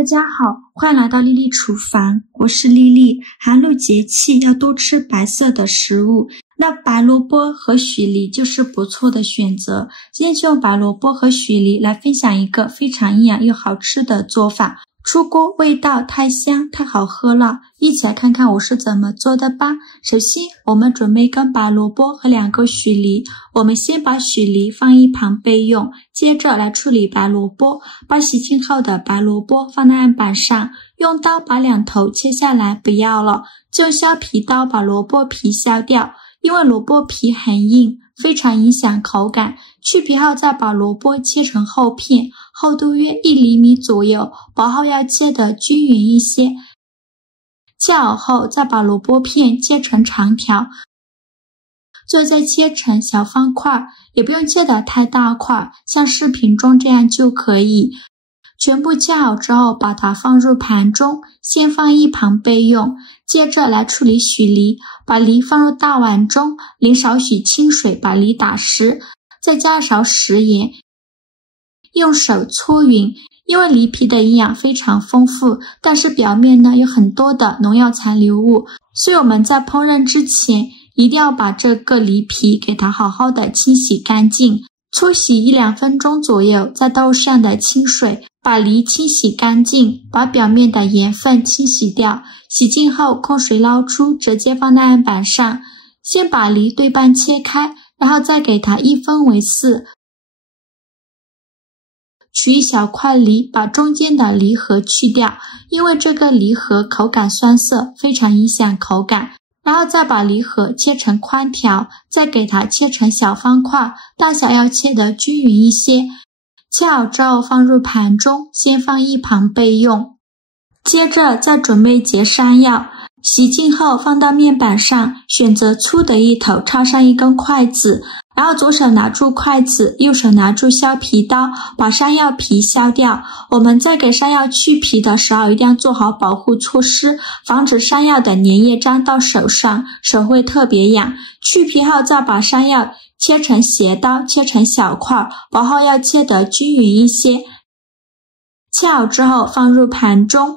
大家好，欢迎来到丽丽厨房，我是丽丽。寒露节气要多吃白色的食物，那白萝卜和许梨就是不错的选择。今天就用白萝卜和许梨来分享一个非常营养又好吃的做法，出锅味道太香太好喝了，一起来看看我是怎么做的吧。首先我们准备一根白萝卜和2个许梨，我们先把许梨放一旁备用，接着来处理白萝卜。把洗净后的白萝卜放在案板上，用刀把2头切下来，不要了，就用削皮刀把萝卜皮削掉，因为萝卜皮很硬，非常影响口感。去皮后再把萝卜切成厚片，厚度约1厘米左右，薄后要切得均匀一些。切好后再把萝卜片切成长条，最后再切成小方块，也不用切得太大块，像视频中这样就可以。全部切好之后把它放入盘中，先放一旁备用。接着来处理许梨，把梨放入大碗中，淋少许清水把梨打湿，再加勺食盐，用手搓匀。因为梨皮的营养非常丰富，但是表面呢有很多的农药残留物，所以我们在烹饪之前一定要把这个梨皮给它好好的清洗干净，搓洗1-2分钟左右，再倒入适量的清水，把梨清洗干净，把表面的盐分清洗掉。洗净后控水捞出，直接放在案板上。先把梨对半切开，然后再给它1分为4。取一小块梨，把中间的梨核去掉，因为这个梨核口感酸涩，非常影响口感。然后再把梨核切成宽条，再给它切成小方块，大小要切得均匀一些。切好之后放入盘中，先放一旁备用。接着再准备节山药，洗净后放到面板上，选择粗的一头，插上一根筷子，然后左手拿住筷子，右手拿住削皮刀，把山药皮削掉。我们在给山药去皮的时候一定要做好保护措施，防止山药的粘液粘到手上，手会特别痒。去皮后再把山药切成斜刀，切成小块，薄厚要切得均匀一些。切好之后放入盘中，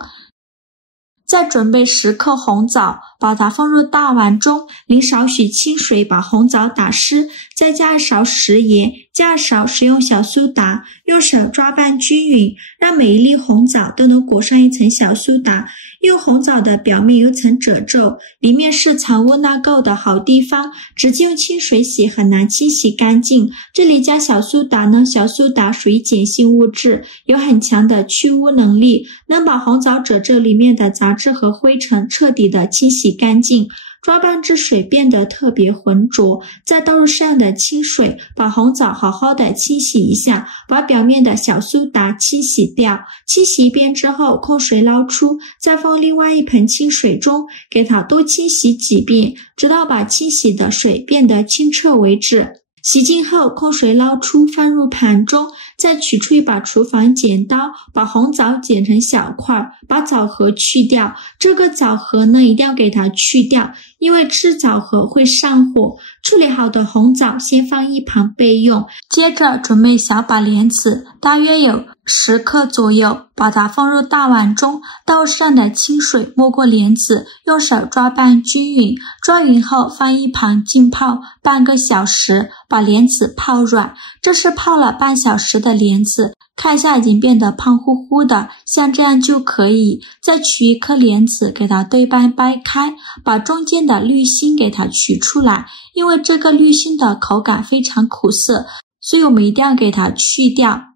再准备10克红枣，把它放入大碗中，淋少许清水把红枣打湿，再加1勺食盐，加1勺食用小苏打，用手抓拌均匀，让每一粒红枣都能裹上一层小苏打。因为红枣的表面有层褶皱，里面是藏污纳垢的好地方，直接用清水洗很难清洗干净。这里加小苏打呢，小苏打属于碱性物质，有很强的去污能力，能把红枣褶皱里面的杂质和灰尘彻底的清洗干净。抓拌至水变得特别浑浊，再倒入适量的清水，把红枣好好的清洗一下，把表面的小苏打清洗掉。清洗一遍之后控水捞出，再放另外一盆清水中，给它多清洗几遍，直到把清洗的水变得清澈为止。洗净后控水捞出，放入盘中，再取出一把厨房剪刀，把红枣剪成小块，把枣核去掉。这个枣核呢一定要给它去掉，因为吃枣核会上火。处理好的红枣先放一旁备用。接着准备小把莲子，大约有10克左右，把它放入大碗中，倒入适量的清水没过莲子，用手抓拌均匀。抓匀后放一旁浸泡半个小时，把莲子泡软。这是泡了半小时的莲子，看一下已经变得胖乎乎的，像这样就可以。再取一颗莲子给它对半掰开，把中间的绿心给它取出来，因为这个绿心的口感非常苦涩，所以我们一定要给它去掉。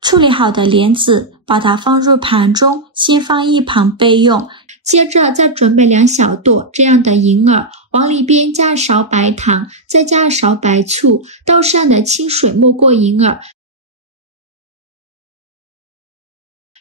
处理好的莲子把它放入盘中，先放一旁备用。接着再准备2小朵这样的银耳，往里边加1勺白糖，再加1勺白醋，倒适量的清水没过银耳，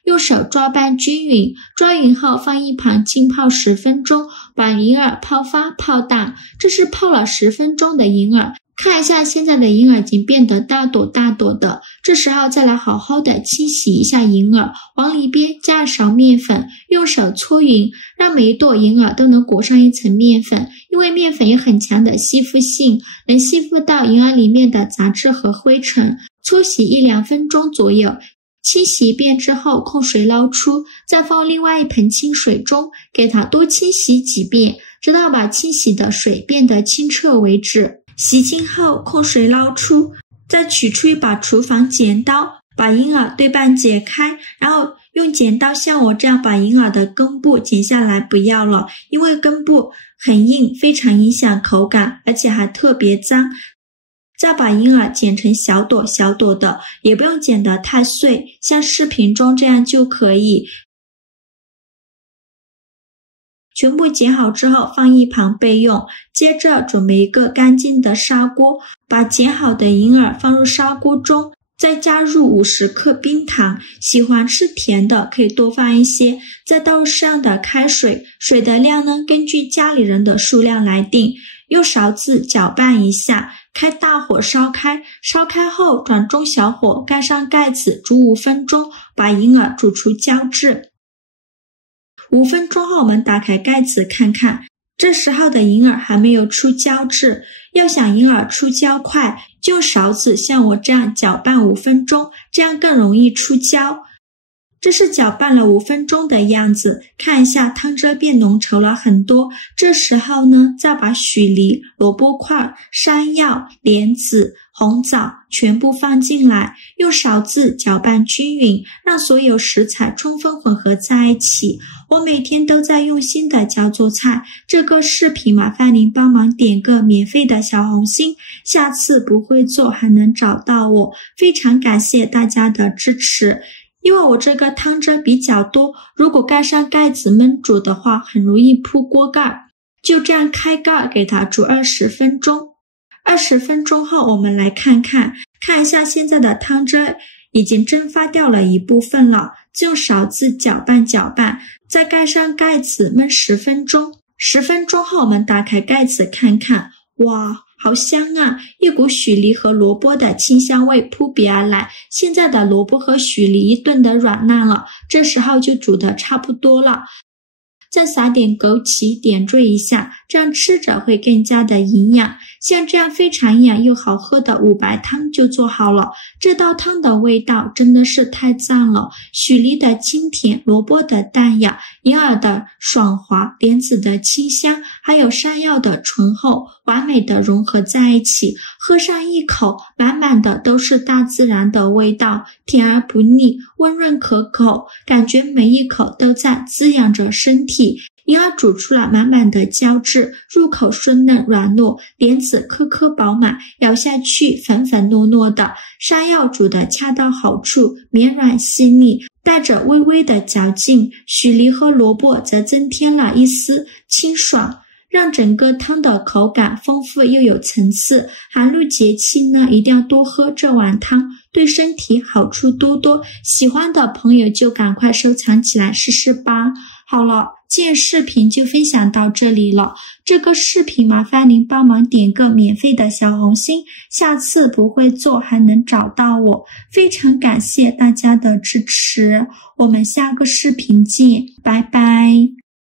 用手抓拌均匀。抓匀后放一旁浸泡10分钟，把银耳泡发泡大。这是泡了10分钟的银耳，看一下现在的银耳已经变得大朵大朵的，这时候再来好好的清洗一下银耳，往里边加1勺面粉，用手搓匀，让每一朵银耳都能裹上一层面粉，因为面粉有很强的吸附性，能吸附到银耳里面的杂质和灰尘。搓洗1-2分钟左右，清洗一遍之后控水捞出，再放另外一盆清水中，给它多清洗几遍，直到把清洗的水变得清澈为止。洗净后控水捞出，再取出一把厨房剪刀，把银耳对半解开，然后用剪刀像我这样把银耳的根部剪下来，不要了，因为根部很硬，非常影响口感，而且还特别脏。再把银耳剪成小朵小朵的，也不用剪得太碎，像视频中这样就可以。全部剪好之后放一旁备用，接着准备一个干净的砂锅，把剪好的银耳放入砂锅中，再加入50克冰糖，喜欢吃甜的可以多放一些，再倒入适量的开水，水的量呢根据家里人的数量来定，用勺子搅拌一下，开大火烧开，烧开后转中小火，盖上盖子煮5分钟，把银耳煮出胶质。5分钟后我们打开盖子看看，这时候的银耳还没有出胶质，要想银耳出胶快，就用勺子像我这样搅拌5分钟，这样更容易出胶。这是搅拌了5分钟的样子，看一下汤汁变浓稠了很多。这时候呢，再把许梨、萝卜块、山药、莲子、红枣全部放进来，用勺子搅拌均匀，让所有食材充分混合在一起。我每天都在用心的教做菜，这个视频麻烦您帮忙点个免费的小红心，下次不会做还能找到我，非常感谢大家的支持。因为我这个汤汁比较多，如果盖上盖子焖煮的话，很容易扑锅盖。就这样开盖给它煮20分钟。20分钟后我们来看一下现在的汤汁已经蒸发掉了一部分了，就用勺子搅拌搅拌，再盖上盖子焖10分钟。10分钟后我们打开盖子看看，哇，好香啊！一股许梨和萝卜的清香味扑鼻而来。现在的萝卜和许梨炖得软烂了，这时候就煮得差不多了。再撒点枸杞点缀一下，这样吃着会更加的营养。像这样非常营养又好喝的五白汤就做好了。这道汤的味道真的是太赞了，许梨的清甜，萝卜的淡雅，银耳的爽滑，莲子的清香，还有山药的醇厚，完美的融合在一起。喝上一口，满满的都是大自然的味道，甜而不腻，温润可口，感觉每一口都在滋养着身体。银耳煮出了满满的胶质，入口顺嫩软糯，莲子颗颗饱满，咬下去粉粉糯糯的，山药煮得恰到好处，绵软细腻，带着微微的嚼劲，许梨和萝卜则增添了一丝清爽，让整个汤的口感丰富又有层次。寒露节气呢，一定要多喝这碗汤，对身体好处多多。喜欢的朋友就赶快收藏起来试试吧。好了，今天视频就分享到这里了。这个视频麻烦您帮忙点个免费的小红心，下次不会做还能找到我。非常感谢大家的支持，我们下个视频见，拜拜。